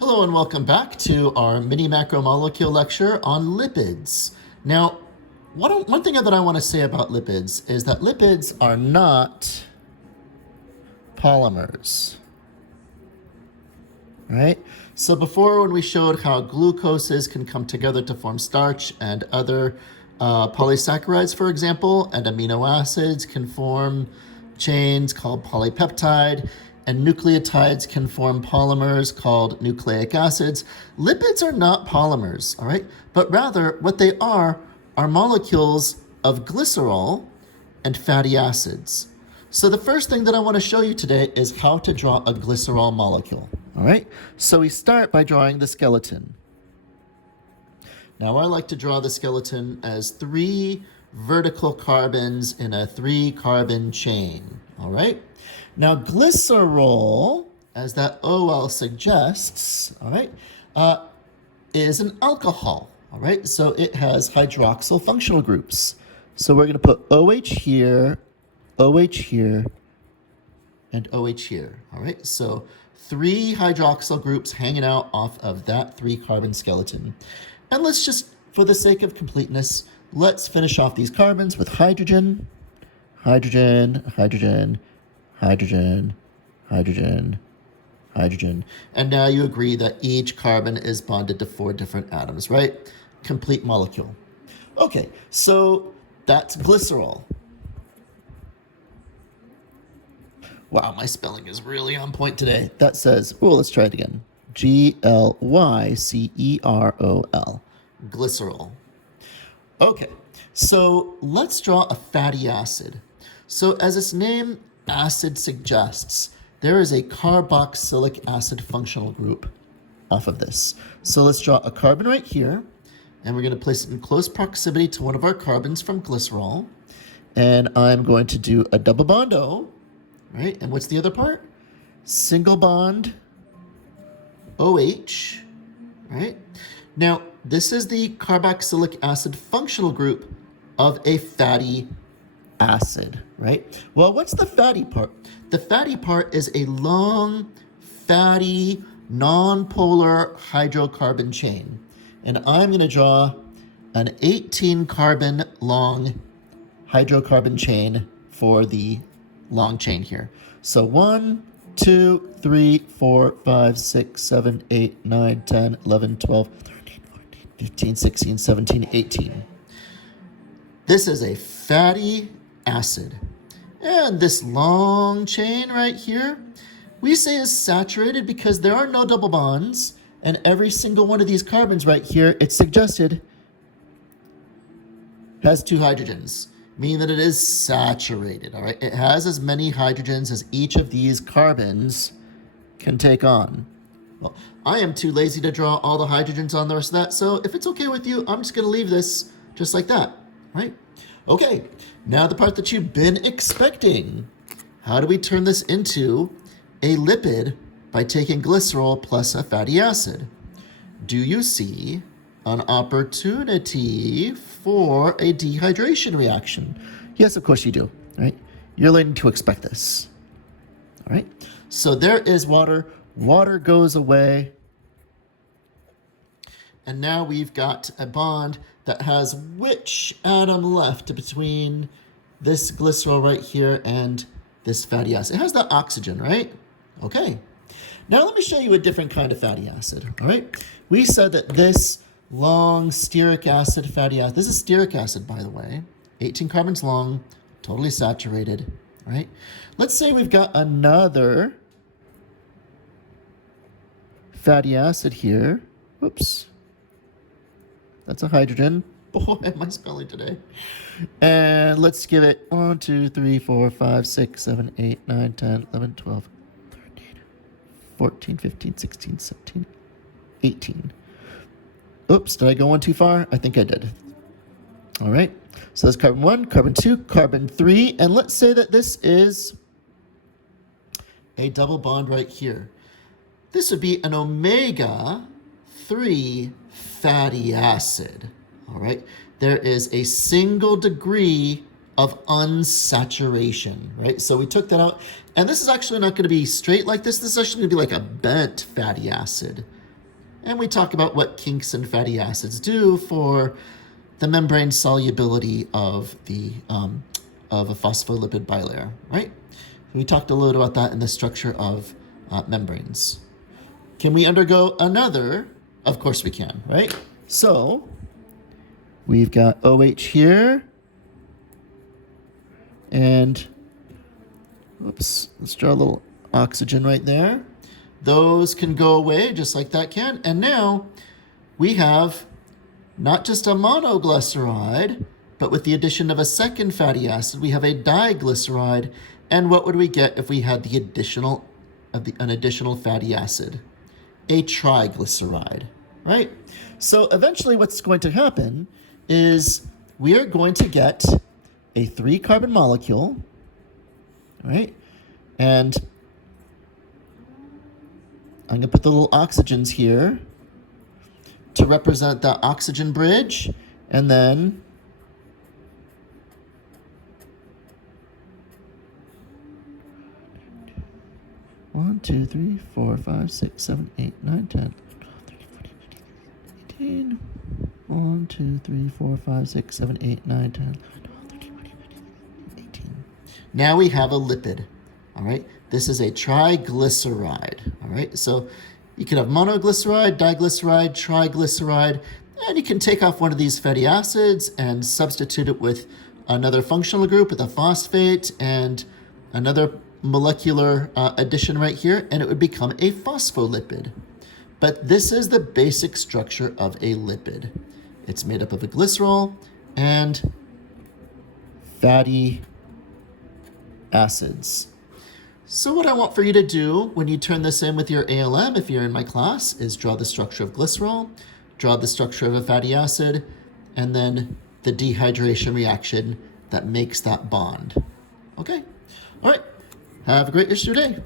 Hello and welcome back to our mini macromolecule lecture on lipids. Now, one thing that I want to say about lipids is that lipids are not polymers, right? So before, when we showed how glucoses can come together to form starch and other polysaccharides, for example, and amino acids can form chains called polypeptide, and nucleotides can form polymers called nucleic acids. Lipids are not polymers, all right? But rather, what they are molecules of glycerol and fatty acids. So the first thing that I want to show you today is how to draw a glycerol molecule, all right? So we start by drawing the skeleton. Now I like to draw the skeleton as 3 vertical carbons in a 3-carbon chain, all right? Now glycerol, as that OL suggests, all right, is an alcohol, all right? So it has hydroxyl functional groups. So we're going to put OH here, OH here, and OH here, all right? So 3 hydroxyl groups hanging out off of that 3-carbon skeleton. And let's just, for the sake of completeness, let's finish off these carbons with hydrogen, hydrogen, hydrogen, hydrogen, hydrogen, hydrogen. And now you agree that each carbon is bonded to 4 different atoms, right? Complete molecule. Okay, so that's glycerol. Wow, my spelling is really on point today. That says, oh, let's try it again. Glycerol, glycerol. Okay, so let's draw a fatty acid. So as its name acid suggests, there is a carboxylic acid functional group off of this. So let's draw a carbon right here, and we're going to place it in close proximity to one of our carbons from glycerol. And I'm going to do a double bond O, right? And what's the other part? Single bond OH, right? Now, this is the carboxylic acid functional group of a fatty acid, right? Well, what's the fatty part? The fatty part is a long, fatty, non-polar hydrocarbon chain. And I'm going to draw an 18-carbon long hydrocarbon chain for the long chain here. So 1, 2, 3, 4, 5, 6, 7, 8, 9, 10, 11, 12, 13, 14, 15, 16, 17, 18. This is a fatty acid. And this long chain right here, we say is saturated because there are no double bonds, and every single one of these carbons right here, it's suggested, has 2 hydrogens, meaning that it is saturated, all right? It has as many hydrogens as each of these carbons can take on. Well, I am too lazy to draw all the hydrogens on the rest of that, so if it's okay with you, I'm just going to leave this just like that, right? Okay, now the part that you've been expecting. How do we turn this into a lipid by taking glycerol plus a fatty acid? Do you see an opportunity for a dehydration reaction? Yes, of course you do, right? You're learning to expect this, all right? So there is water. Water goes away. And now we've got a bond that has which atom left between this glycerol right here and this fatty acid? It has that oxygen, right? Okay. Now let me show you a different kind of fatty acid, all right? We said that this long stearic acid fatty acid, this is stearic acid, by the way, 18 carbons long, totally saturated, right? Let's say we've got another fatty acid here. Whoops. That's a hydrogen. Boy, am I spelling today. And let's give it 1, 2, 3, 4, 5, 6, 7, 8, 9, 10, 11, 12, 13, 14, 15, 16, 17, 18. Oops, did I go one too far? I think I did. All right. So that's carbon 1, carbon 2, carbon 3. And let's say that this is a double bond right here. This would be an omega-3 fatty acid, all right? There is a single degree of unsaturation, right? So we took that out, and this is actually not going to be straight like this. This is actually going to be like a bent fatty acid, And we talk about what kinks in fatty acids do for the membrane solubility of a phospholipid bilayer, right? We talked a little about that in the structure of membranes. Can we undergo another? Of course we can, right? So we've got OH here, and oops, let's draw a little oxygen right there. Those can go away just like that can. And now we have not just a monoglyceride, but with the addition of a second fatty acid, we have a diglyceride. And what would we get if we had an additional fatty acid? A triglyceride, right? So eventually what's going to happen is we are going to get a 3-carbon molecule, right? And I'm going to put the little oxygens here to represent the oxygen bridge, and then one, 2, 3, 4, 5, 6, 7, 8, 9, 10, 18. 1, 2, 3, 4, 5, 6, 7, 8, 9, 10, 18. Now we have a lipid. All right, this is a triglyceride. All right, so you can have monoglyceride, diglyceride, triglyceride, and you can take off one of these fatty acids and substitute it with another functional group with a phosphate and another molecular addition right here, and it would become a phospholipid. But this is the basic structure of a lipid. It's made up of a glycerol and fatty acids. So what I want for you to do when you turn this in with your ALM, if you're in my class, is draw the structure of glycerol, draw the structure of a fatty acid, and then the dehydration reaction that makes that bond. Okay? All right. Have a great rest of your day.